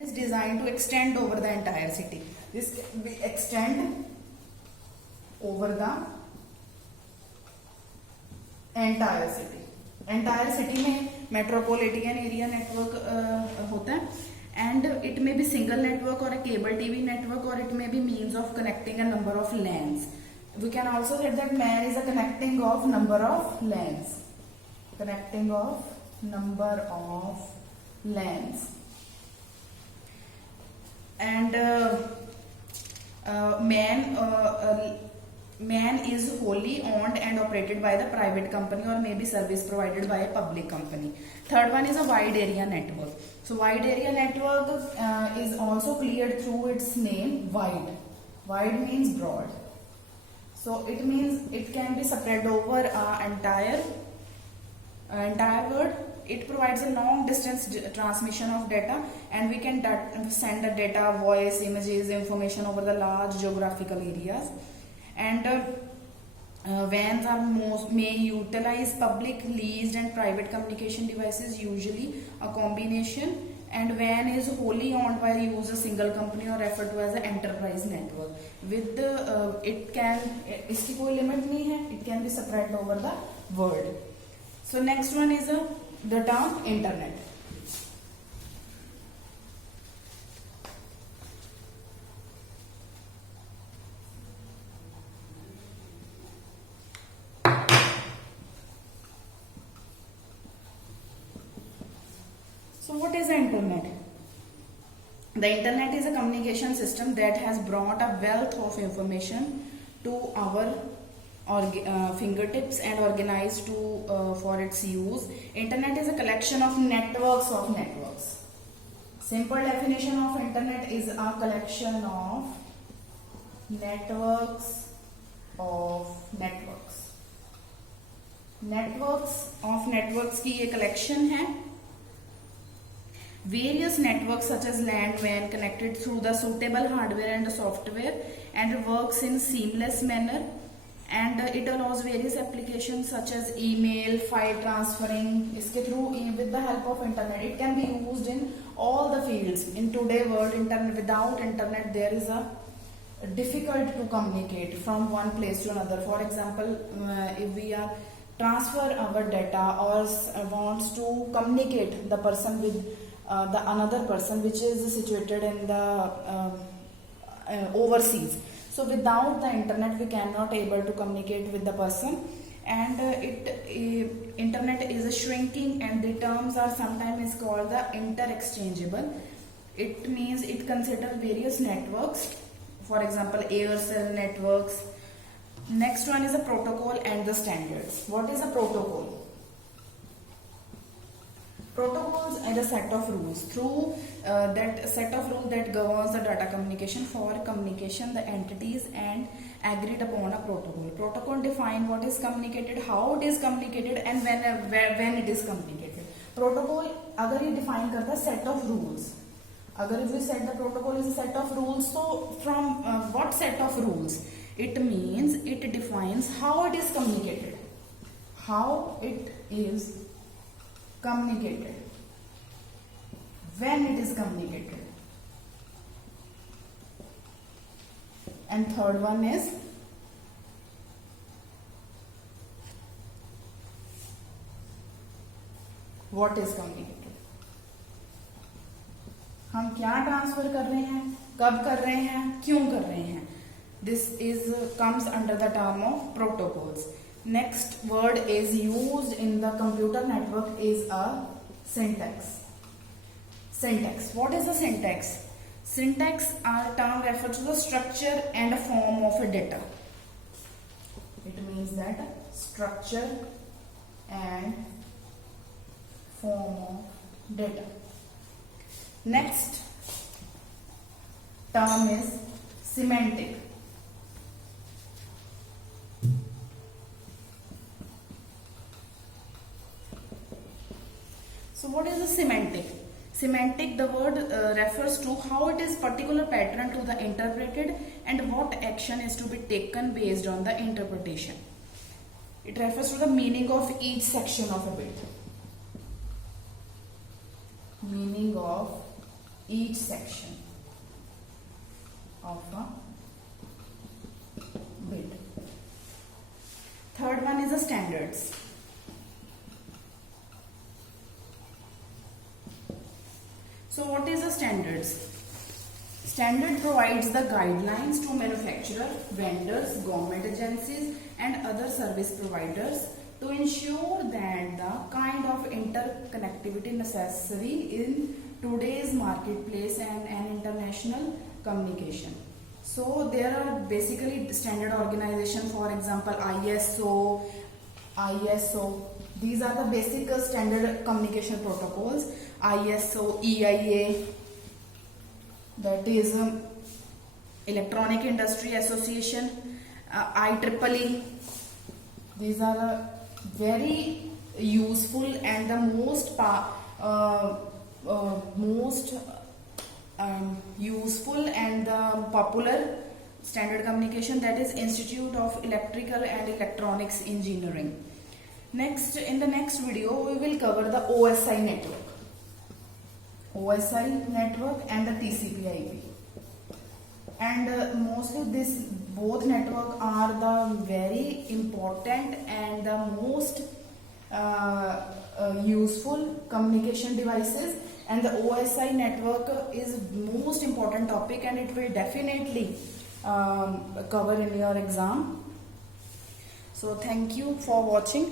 is designed to extend over the entire city. This can be extend over the entire city. Entire city में metropolitan area network होता है, and it may be single network or a cable TV network, or it may be means of connecting a number of LANs. We can also say that MAN is a connecting of number of LANs. Connecting of number of LANs. And MAN is wholly owned and operated by the private company or may be service provided by a public company. Third one is a wide area network. So wide area network is also cleared through its name, wide. Wide means broad. So it means it can be spread over entire world. It provides a long distance transmission of data, and we can send the data, voice, images, information over the large geographical areas. And WANs may utilize public, leased and private communication devices, usually a combination. And WAN is wholly owned by the user, single company, or referred to as an enterprise network. With the it can इसकी कोई limit नहीं है. It can be spread over the world. So next one is the term internet. So what is the internet? The internet is a communication system that has brought a wealth of information to our fingertips and organized for its use. Internet is a collection of networks of networks. Simple definition of internet is a collection of networks of networks. Networks of networks की ये collection है. Various networks such as LAN, WAN connected through the suitable hardware and the software and works in seamless manner. And it allows various applications such as email, file transferring. इसके through with the help of internet, it can be used in all the fields. In today's world, internet, without internet, there is a difficult to communicate from one place to another. For example, if we are transfer our data or wants to communicate the person with the another person which is situated in the overseas. So without the internet we cannot able to communicate with the person, and internet is shrinking, and the terms are sometimes called the interexchangeable. It means it considers various networks, for example Aircell networks. Next one is a protocol and the standards. What is a protocol? Protocols are a set of rules. Through that set of rules that governs the data communication. For communication, the entities and agreed upon a protocol. Protocol define what is communicated, how it is communicated, and when it is communicated. Protocol अगर ये define करता है set of rules. अगर if we said the protocol is a set of rules, so from what set of rules? It means it defines how it is communicated. How it is communicated, when it is communicated, and third one is what is communicated. हम क्या transfer कर रहे हैं, कब कर रहे हैं, क्यों कर रहे हैं. This is comes under the term of protocols. Next word is used in the computer network is a syntax. Syntax. What is the syntax? Syntax are term refers to the structure and form of a data. It means that structure and form of data. Next term is semantic. So what is the semantic? Semantic, the word refers to how it is particular pattern to the interpreted and what action is to be taken based on the interpretation. It refers to the meaning of each section of a bit. Meaning of each section of a bit. Third one is the standards. So what is the standards? Standard provides the guidelines to manufacturer, vendors, government agencies and other service providers to ensure that the kind of interconnectivity necessary in today's marketplace and international communication. So there are basically standard organization, for example ISO. These are the basic standard communication protocols. ISO, EIA, that is Electronic Industry Association, IEEE. These are very useful and the most useful and popular standard communication, that is Institute of Electrical and Electronics Engineering. Next, in the next video, we will cover the OSI network. OSI network and the TCP/IP. And mostly this both network are the very important and the most useful communication devices, and the OSI network is most important topic and it will definitely cover in your exam. So thank you for watching.